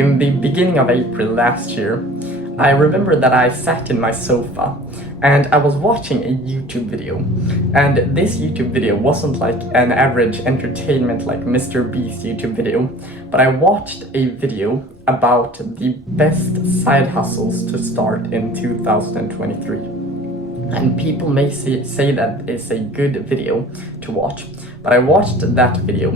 in the beginning of April last year, I remember that I sat in my sofa and I was watching a YouTube video. And this YouTube video wasn't like an average entertainment like Mr. Beast YouTube video, but I watched a video about the best side hustles to start in 2023. And people may say that it's a good video to watch, but I watched that video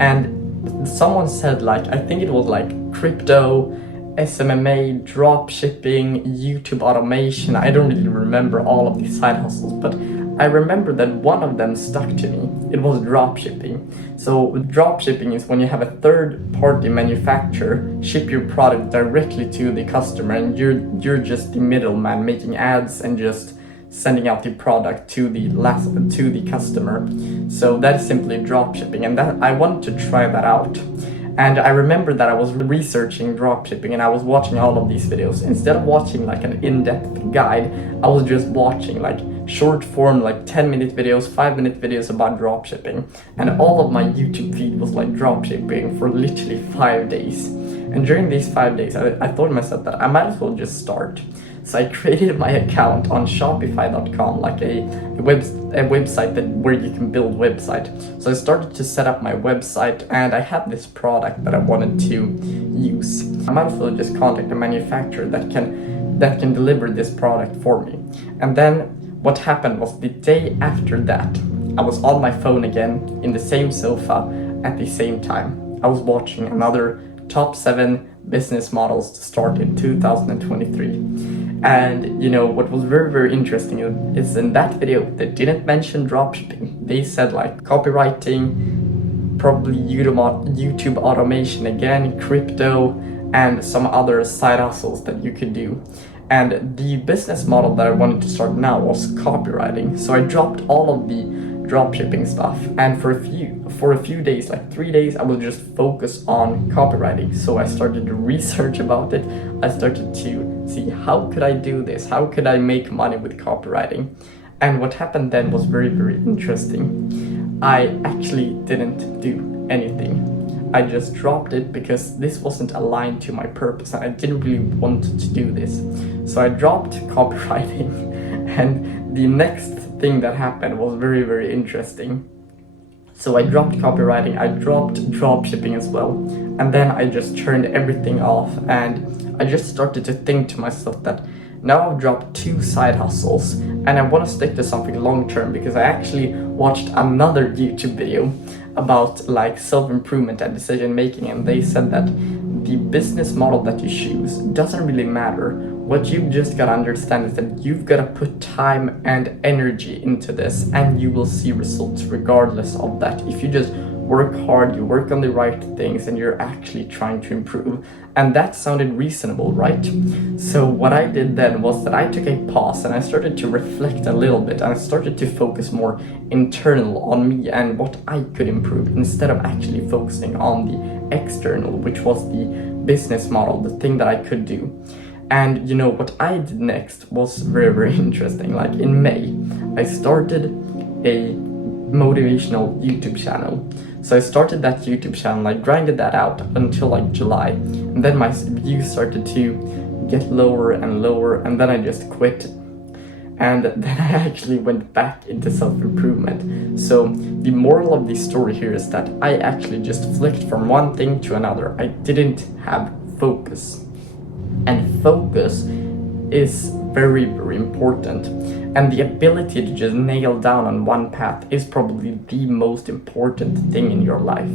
and someone said, like, I think it was like crypto, SMMA, dropshipping, YouTube automation. I don't really remember all of these side hustles, but I remember that one of them stuck to me. It was dropshipping. So dropshipping is when you have a third-party manufacturer ship your product directly to the customer, and you're just the middleman making ads and just sending out the product to the customer. So that is simply dropshipping, and that I wanted to try that out. And I remember that I was researching dropshipping and I was watching all of these videos. Instead of watching like an in-depth guide, I was just watching like short form, like 10-minute videos, 5-minute videos about dropshipping. And all of my YouTube feed was like dropshipping for literally 5 days. And during these 5 days, I thought to myself that I might as well just start. So I created my account on Shopify.com, like a website where you can build website. So I started to set up my website, and I had this product that I wanted to use. I might as well just contact a manufacturer that can deliver this product for me. And then what happened was the day after that, I was on my phone again in the same sofa at the same time. I was watching another top 7 business models to start in 2023. And you know what was very, very interesting is in that video they didn't mention dropshipping. They said like copywriting, probably YouTube automation again, crypto, and some other side hustles that you could do. And the business model that I wanted to start now was copywriting. So I dropped all of the dropshipping stuff, and for a few days, like 3 days, I would just focus on copywriting. So I started to research about it. I started to see how could I do this, how could I make money with copywriting. And what happened then was very, very interesting. I actually didn't do anything. I just dropped it because this wasn't aligned to my purpose and I didn't really want to do this. So I dropped copywriting, and the next thing that happened was very, very interesting. So I dropped copywriting, I dropped dropshipping as well, and then I just turned everything off, and I just started to think to myself that now I've dropped 2 side hustles and I want to stick to something long term, because I actually watched another YouTube video about like self-improvement and decision making, and they said that the business model that you choose doesn't really matter. What you've just got to understand is that you've got to put time and energy into this, and you will see results regardless of that. If you just work hard, you work on the right things, and you're actually trying to improve. And that sounded reasonable, right? So what I did then was that I took a pause and I started to reflect a little bit, and I started to focus more internal on me and what I could improve, instead of actually focusing on the external, which was the business model, the thing that I could do. And you know what I did next was very, very interesting. Like in May, I started a motivational YouTube channel. So I started that YouTube channel, I grinded that out until like July, and then my views started to get lower and lower, and then I just quit. And then I actually went back into self-improvement. So the moral of the story here is that I actually just flicked from one thing to another. I didn't have focus. And focus is very, very important. And the ability to just nail down on one path is probably the most important thing in your life.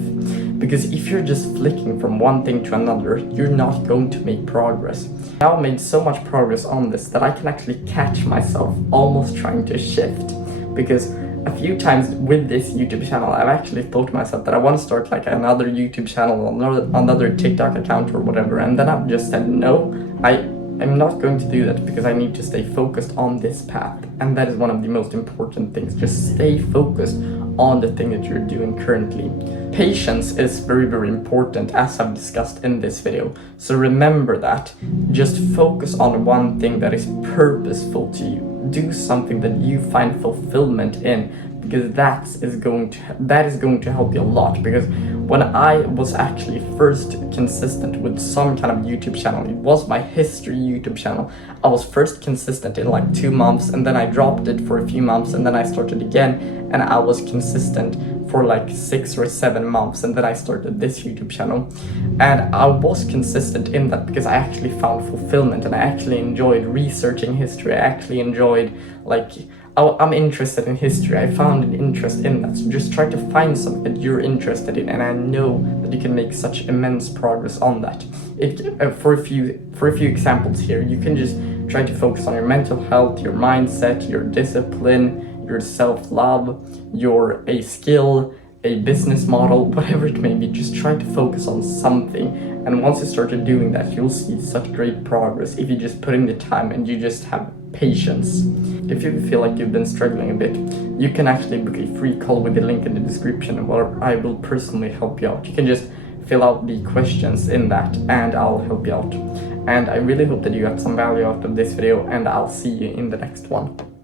Because if you're just flicking from one thing to another, you're not going to make progress. I now made so much progress on this that I can actually catch myself almost trying to shift. Because a few times with this YouTube channel, I've actually thought to myself that I want to start like another YouTube channel, another TikTok account or whatever. And then I've just said, no, I'm not going to do that, because I need to stay focused on this path. And that is one of the most important things. Just stay focused on the thing that you're doing currently. Patience is very, very important, as I've discussed in this video. So remember that. Just focus on one thing that is purposeful to you. Do something that you find fulfillment in, because that is going to help you a lot. Because when I was actually first consistent with some kind of YouTube channel. It was my history YouTube channel. I was first consistent in like 2 months, and then I dropped it for a few months, and then I started again, and I was consistent for like 6 or 7 months, and then I started this YouTube channel. And I was consistent in that because I actually found fulfillment, and I actually enjoyed researching history. I actually enjoyed, like, I'm interested in history. I found an interest in that. So just try to find something that you're interested in, and I know that you can make such immense progress on that. For a few examples here, you can just try to focus on your mental health, your mindset, your discipline, your self-love, a skill, a business model, whatever it may be. Just try to focus on something, and once you started doing that, you'll see such great progress if you just put in the time and you just have patience. If you feel like you've been struggling a bit, you can actually book a free call with the link in the description, where I will personally help you out. You can just fill out the questions in that, and I'll help you out. And I really hope that you got some value out of this video, and I'll see you in the next one.